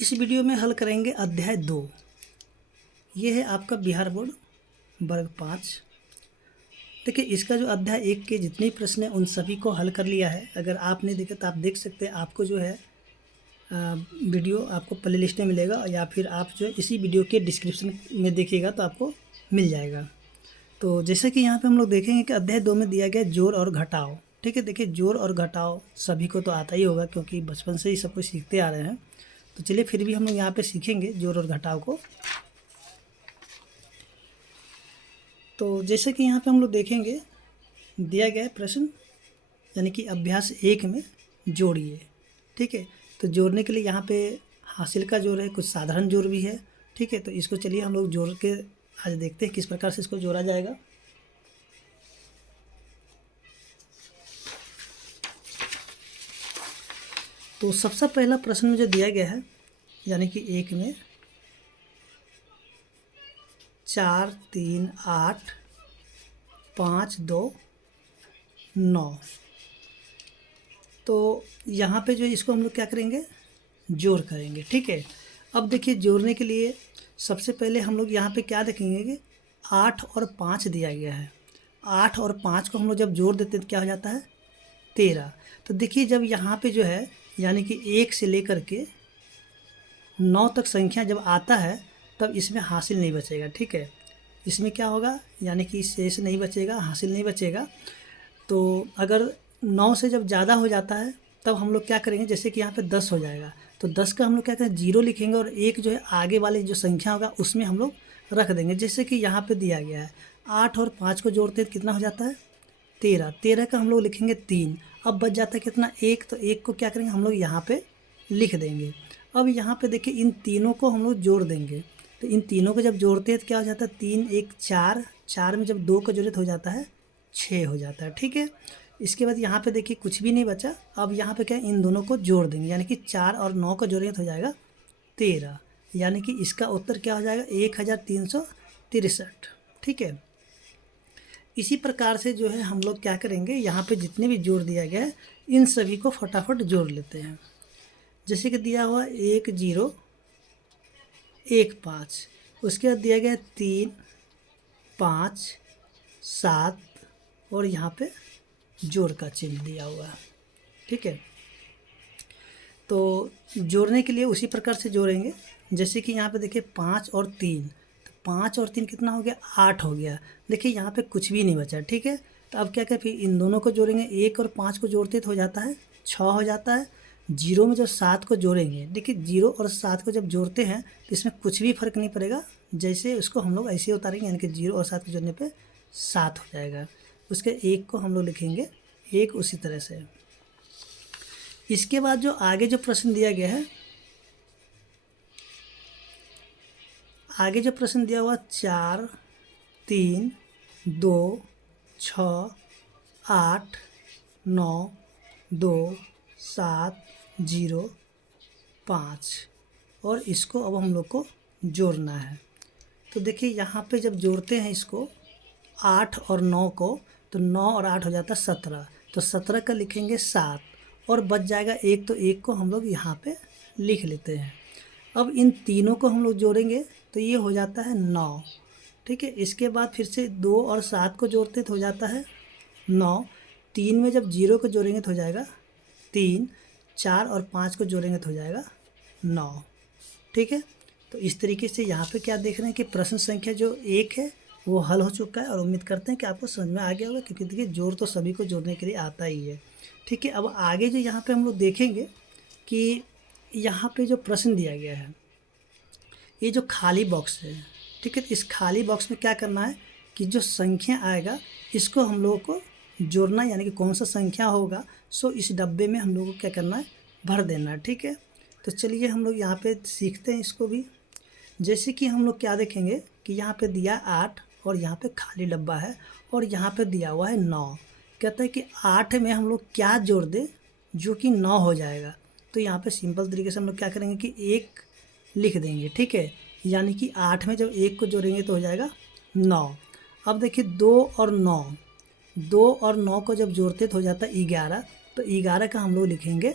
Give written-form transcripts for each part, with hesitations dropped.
इस वीडियो में हल करेंगे अध्याय 2। ये है आपका बिहार बोर्ड वर्ग 5। देखिए इसका जो अध्याय 1 के जितने प्रश्न हैं उन सभी को हल कर लिया है। अगर आप नहीं देखे तो आप देख सकते हैं, आपको जो है वीडियो आपको प्ले लिस्ट में मिलेगा या फिर आप जो है इसी वीडियो के डिस्क्रिप्शन में देखिएगा तो आपको मिल जाएगा। तो जैसे कि यहाँ पे हम लोग देखेंगे कि अध्याय 2 में दिया गया जोड़ और घटाव। ठीक है, देखिए जोड़ और घटाव सभी को तो आता ही होगा क्योंकि बचपन से ही सब कुछ सीखते आ रहे हैं। तो चलिए फिर भी हम लोग यहाँ पे सीखेंगे जोड़ और घटाव को। तो जैसे कि यहाँ पे हम लोग देखेंगे दिया गया है प्रश्न, यानी कि अभ्यास 1 में जोड़िए। ठीक है, तो जोड़ने के लिए यहाँ पे हासिल का जोड़ है, कुछ साधारण जोड़ भी है। ठीक है, तो इसको चलिए हम लोग जोड़ के आज देखते हैं किस प्रकार से इसको जोड़ा जाएगा। तो सबसे पहला प्रश्न में जो दिया गया है, यानी कि 1 में 4 3 8 5 2 9। तो यहाँ पे जो है इसको हम लोग क्या करेंगे, जोड़ करेंगे। ठीक है, अब देखिए जोड़ने के लिए सबसे पहले हम लोग यहाँ पे क्या देखेंगे कि 8 और 5 दिया गया है। 8 और 5 को हम लोग जब जोड़ देते हैं तो क्या हो जाता है 13। तो देखिए जब यहाँ पे जो है यानी कि 1 से लेकर के 9 तक संख्या जब आता है तब इसमें हासिल नहीं बचेगा। ठीक है, इसमें क्या होगा, यानी कि शेष नहीं बचेगा, हासिल नहीं बचेगा। तो अगर 9 से जब ज़्यादा हो जाता है तब हम लोग क्या करेंगे, जैसे कि यहाँ पे 10 हो जाएगा तो 10 का हम लोग क्या करें 0 लिखेंगे और 1 जो है आगे वाले जो संख्या होगा उसमें हम लोग रख देंगे। जैसे कि यहाँ पे दिया गया है 8 और 5 को जोड़ते हैं कितना हो जाता है 13। 13 का हम लोग लिखेंगे 3। अब बच जाता है कितना 1, तो 1 को क्या करेंगे हम लोग यहाँ पे लिख देंगे। अब यहाँ पे देखिए इन तीनों को हम लोग जोड़ देंगे। तो इन तीनों को जब जोड़ते हैं तो क्या हो जाता है 3 1 4, 4 में जब 2 का जोड़े तो हो जाता है 6 हो जाता है। ठीक है, इसके बाद यहाँ पे देखिए कुछ भी नहीं बचा। अब यहाँ पे क्या इन दोनों को जोड़ देंगे, यानी कि 4 और 9 का जोड़ेंगे तो हो जाएगा 13, यानी कि इसका उत्तर क्या हो जाएगा 1363। ठीक है, इसी प्रकार से जो है हम लोग क्या करेंगे, यहाँ पे जितने भी जोड़ दिया गया है इन सभी को फटाफट जोड़ लेते हैं। जैसे कि दिया हुआ 1 0 1 5, उसके बाद दिया गया 3 5 7 और यहाँ पे जोड़ का चिन्ह दिया हुआ है। ठीक है, तो जोड़ने के लिए उसी प्रकार से जोड़ेंगे। जैसे कि यहाँ पे देखिए 5 और 3, तो 5 और 3 कितना हो गया 8 हो गया। देखिए यहाँ पे कुछ भी नहीं बचा। ठीक है, तो अब क्या करें, फिर इन दोनों को जोड़ेंगे। 1 और 5 को जोड़ते तो हो जाता है 6 हो जाता है। 0 में जब 7 को जोड़ेंगे, देखिए 0 और 7 को जब जोड़ते हैं तो इसमें कुछ भी फ़र्क नहीं पड़ेगा, जैसे उसको हम लोग ऐसे उतारेंगे, यानी कि 0 और 7 को जोड़ने पे 7 हो जाएगा। उसके 1 को हम लोग लिखेंगे 1 उसी तरह से। इसके बाद जो आगे जो प्रश्न दिया गया है, आगे जो प्रश्न दिया हुआ 4 3 2 6 8 9 2 7 0 5, और इसको अब हम लोग को जोड़ना है। तो देखिए यहाँ पे जब जोड़ते हैं इसको 8 और 9 को, तो 9 और 8 हो जाता है 17। तो 17 का लिखेंगे 7 और बच जाएगा 1, तो 1 को हम लोग यहाँ पे लिख लेते हैं। अब इन तीनों को हम लोग जोड़ेंगे तो ये हो जाता है 9। ठीक है, इसके बाद फिर से 2 और 7 को जोड़ते तो हो जाता है 9। 3 में जब 0 को जोड़ेंगे तो हो जाएगा 3। 4 और 5 को जोड़ेंगे तो हो जाएगा 9। ठीक है, तो इस तरीके से यहाँ पे क्या देख रहे हैं कि प्रश्न संख्या जो 1 है वो हल हो चुका है, और उम्मीद करते हैं कि आपको समझ में आ गया होगा, क्योंकि देखिए जोड़ तो सभी को जोड़ने के लिए आता ही है। ठीक है, अब आगे जो यहाँ पे हम लोग देखेंगे कि यहाँ पे जो प्रश्न दिया गया है, ये जो खाली बॉक्स है, ठीक है, तो इस खाली बॉक्स में क्या करना है कि जो संख्या आएगा इसको हम लोगों को जोड़ना, यानी कि कौन सा संख्या होगा सो इस डब्बे में हम लोगों को क्या करना है भर देना है। ठीक है, तो चलिए हम लोग यहाँ पे सीखते हैं इसको भी। जैसे कि हम लोग क्या देखेंगे कि यहाँ पे दिया 8 और यहाँ पे खाली डब्बा है और यहाँ पे दिया हुआ है 9। कहता है कि 8 में हम लोग क्या जोड़ दें जो कि 9 हो जाएगा। तो यहाँ पे सिंपल तरीके से हम लोग क्या करेंगे कि 1 लिख देंगे। ठीक है, यानी कि 8 में जब 1 को जोड़ेंगे तो हो जाएगा 9। अब देखिए 2 और 9, 2 और 9 को जब जोड़ते तो हो जाता है 11। तो 11 का हम लोग लिखेंगे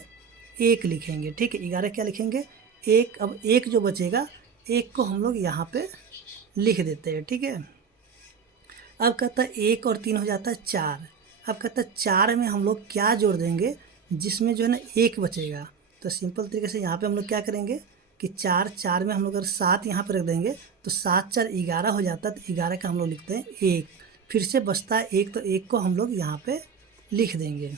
1 लिखेंगे। ठीक है, 11 क्या लिखेंगे एक, अब एक जो बचेगा, एक को हम लोग यहाँ पे लिख देते हैं, ठीक है। अब कहता है 1 और 3 हो जाता है 4। अब कहता है 4 में हम लोग क्या जोड़ देंगे जिसमें जो है ना 1 बचेगा। तो सिंपल तरीके से यहाँ पे हम लोग क्या करेंगे कि 4 में हम लोग अगर 7 यहाँ पे रख देंगे तो 7 4 11 हो जाता है। तो 11 का हम लोग लिखते हैं 1, फिर से बचता है 1, तो 1 को हम लोग यहाँ पे लिख देंगे।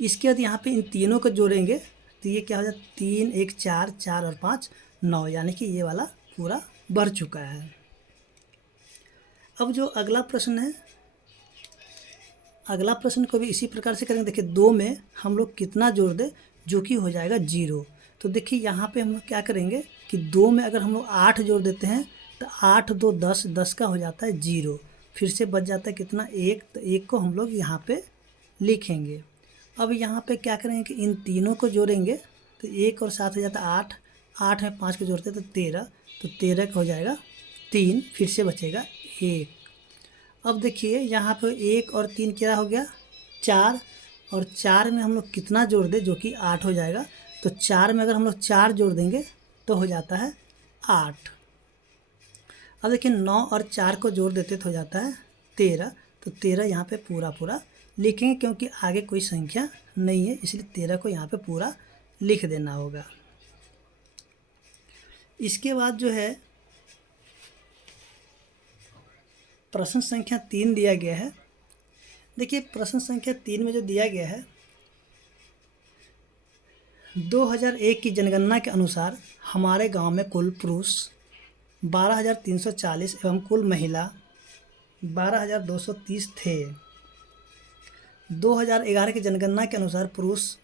इसके बाद यहाँ पे इन तीनों को जोड़ेंगे तो ये क्या हो जाता है 3 1 4, 4 और 5 9, यानी कि ये वाला पूरा भर चुका है। अब जो अगला प्रश्न है, अगला प्रश्न को भी इसी प्रकार से करेंगे। देखिए 2 में हम लोग कितना जोड़ दें जो कि हो जाएगा 0। तो देखिए यहाँ पे हम लोग क्या करेंगे कि 2 में अगर हम लोग 8 जोड़ देते हैं तो 8 2 10, 10 का हो जाता है 0, फिर से बच जाता है कितना 1, तो 1 को हम लोग यहाँ पे लिखेंगे। अब यहाँ पे क्या करेंगे कि इन तीनों को जोड़ेंगे तो 1 और 7 हो जाता है 8, 8 में 5 को जोड़ते हैं तो 13, तो 13 का हो जाएगा 3, फिर से बचेगा 1। अब देखिए यहाँ पे 1 और 3 क्या हो गया 4, और 4 में हम लोग कितना जोड़ दें जो कि 8 हो जाएगा। तो 4 में अगर हम लोग 4 जोड़ देंगे तो हो जाता है 8। अब देखिए 9 और 4 को जोड़ देते तो हो जाता है 13, तो 13 यहाँ पे पूरा पूरा लिखेंगे क्योंकि आगे कोई संख्या नहीं है, इसलिए 13 को यहाँ पे पूरा लिख देना होगा। इसके बाद जो है प्रश्न संख्या 3 दिया गया है। देखिए प्रश्न संख्या 3 में जो दिया गया है 2001 की जनगणना के अनुसार हमारे गांव में कुल पुरुष 12,340 एवं कुल महिला 12,230 थे। 2011 की जनगणना के अनुसार पुरुष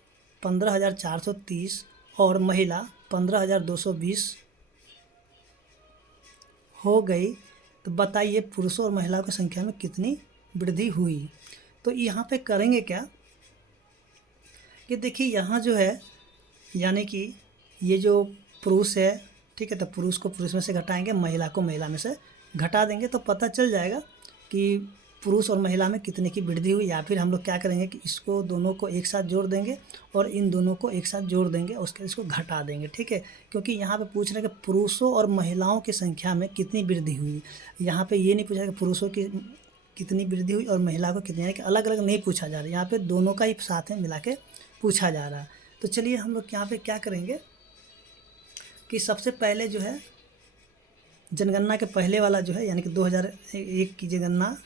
15,430 और महिला 15,220 हो गई। तो बताइए पुरुषों और महिलाओं की संख्या में कितनी वृद्धि हुई। तो यहाँ पे करेंगे क्या कि देखिए यहाँ जो है यानी कि ये जो पुरुष है, ठीक है, तो पुरुष को पुरुष में से घटाएंगे, महिला को महिला में से घटा देंगे, तो पता चल जाएगा कि पुरुष और महिला में कितने की वृद्धि हुई। या फिर हम लोग क्या करेंगे कि इसको दोनों को एक साथ जोड़ देंगे और इन दोनों को एक साथ जोड़ देंगे, उसके इसको घटा देंगे, ठीक है। क्योंकि यहाँ पे पूछ रहे हैं कि पुरुषों और महिलाओं की संख्या में कितनी वृद्धि हुई। यहाँ पे ये नहीं पूछा कि पुरुषों की कितनी वृद्धि हुई और महिला को कितनी, यानी कि अलग अलग नहीं पूछा जा रहा है, यहाँ पे दोनों का ही साथ में मिला के पूछा जा रहा है। तो चलिए हम लोग यहाँ पे क्या करेंगे कि सबसे पहले जो है जनगणना के पहले वाला जो है यानी कि 2001 की जनगणना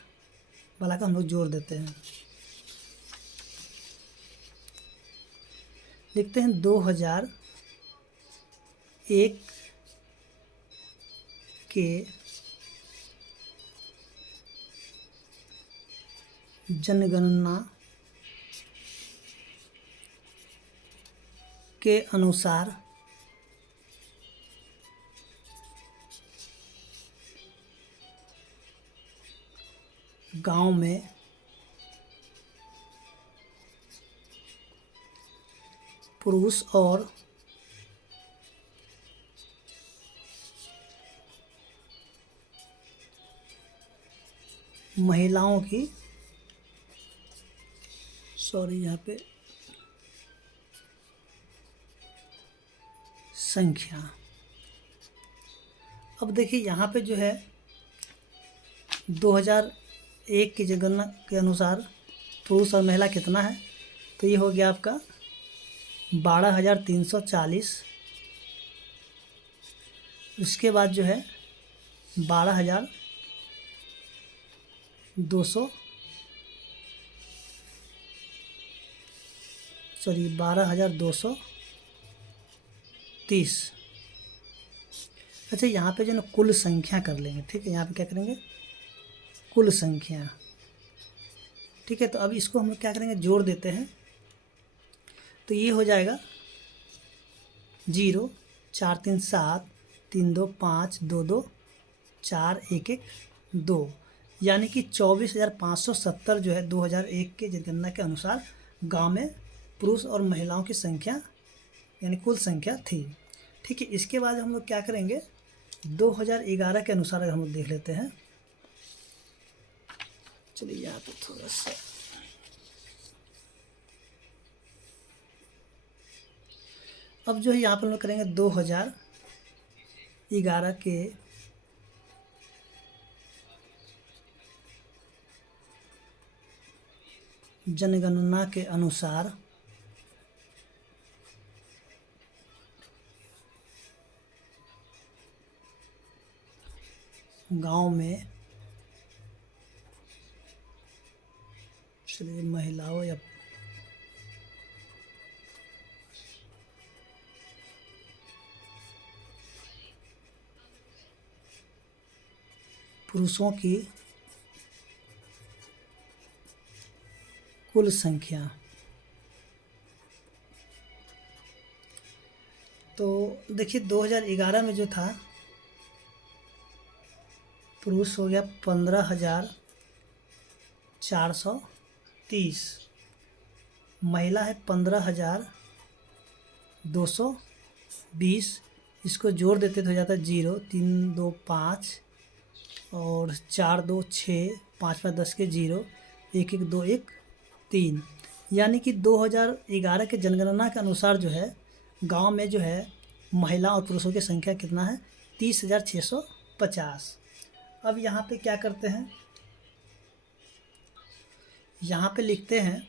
वाला का हम लोग जोड़ देते हैं। लिखते हैं 2001 के जनगणना के अनुसार गांव में पुरुष और महिलाओं की यहाँ पे संख्या। अब देखिए यहाँ पे जो है 2001 की जनगणना के अनुसार पुरुष और महिला कितना है, तो ये हो गया आपका 12,340। उसके बाद जो है 12,230। अच्छा यहाँ पे जो ना कुल संख्या कर लेंगे, ठीक है, यहाँ पे क्या करेंगे कुल संख्या, ठीक है। तो अब इसको हम लोग क्या करेंगे जोड़ देते हैं, तो ये हो जाएगा 0 4 3 7 3 2 5 2 2 4 1 1 2, यानी कि 24,570 जो है 2001 के जनगणना के अनुसार गांव में पुरुष और महिलाओं की संख्या यानी कुल संख्या थी, ठीक है। इसके बाद हम लोग क्या करेंगे 2011 के अनुसार अगर हम लोग देख लेते हैं, चलिए यहाँ पे थोड़ा सा अब जो है यहाँ पर हम लोग करेंगे 2011 के जनगणना के अनुसार गांव में चलिए महिलाओं या पुरुषों की कुल संख्या, तो देखिए 2011 में जो था पुरुष हो गया 15,430, महिला है 15,220। इसको जोड़ देते तो हो जाता है 0, 3 2 5 और 4 2 6, 5 5 10 के 0, 1 1 2 1 3। यानी कि 2011 के जनगणना के अनुसार जो है गांव में जो है महिला और पुरुषों की संख्या कितना है, 30,650। अब यहाँ पे क्या करते हैं, यहाँ पे लिखते हैं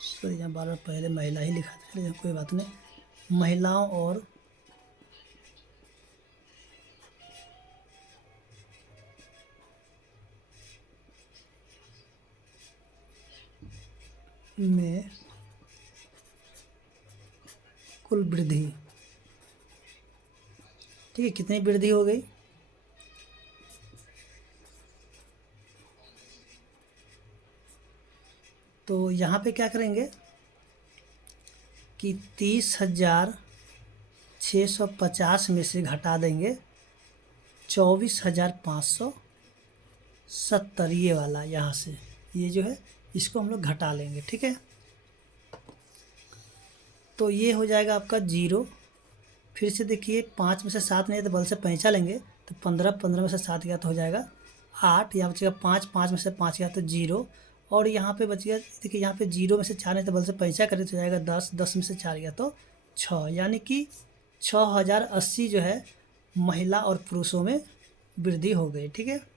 सॉरी यहाँ बार बार पहले महिला ही लिखा था, लेकिन कोई बात नहीं, महिलाओं और में कुल वृद्धि, ठीक है, कितनी वृद्धि हो गई, तो यहाँ पे क्या करेंगे कि 30,650 में से घटा देंगे 24,570, ये वाला यहाँ से, ये जो है इसको हम लोग घटा लेंगे, ठीक है। तो ये हो जाएगा आपका 0। फिर से देखिए 5 में से 7 नहीं है तो बल से पैंचा लेंगे, तो 15, 15 में से 7 गया तो हो जाएगा 8, यहाँ बचेगा 5, 5 में से 5 गया तो 0, और यहाँ पे बच गया, देखिए यहाँ पे 0 में से 4 नहीं तो बल से पैंचा करें तो हो जाएगा 10, 10 में से 4 गया तो 6, यानी कि 6,080 जो है महिला और पुरुषों में वृद्धि हो गई, ठीक है।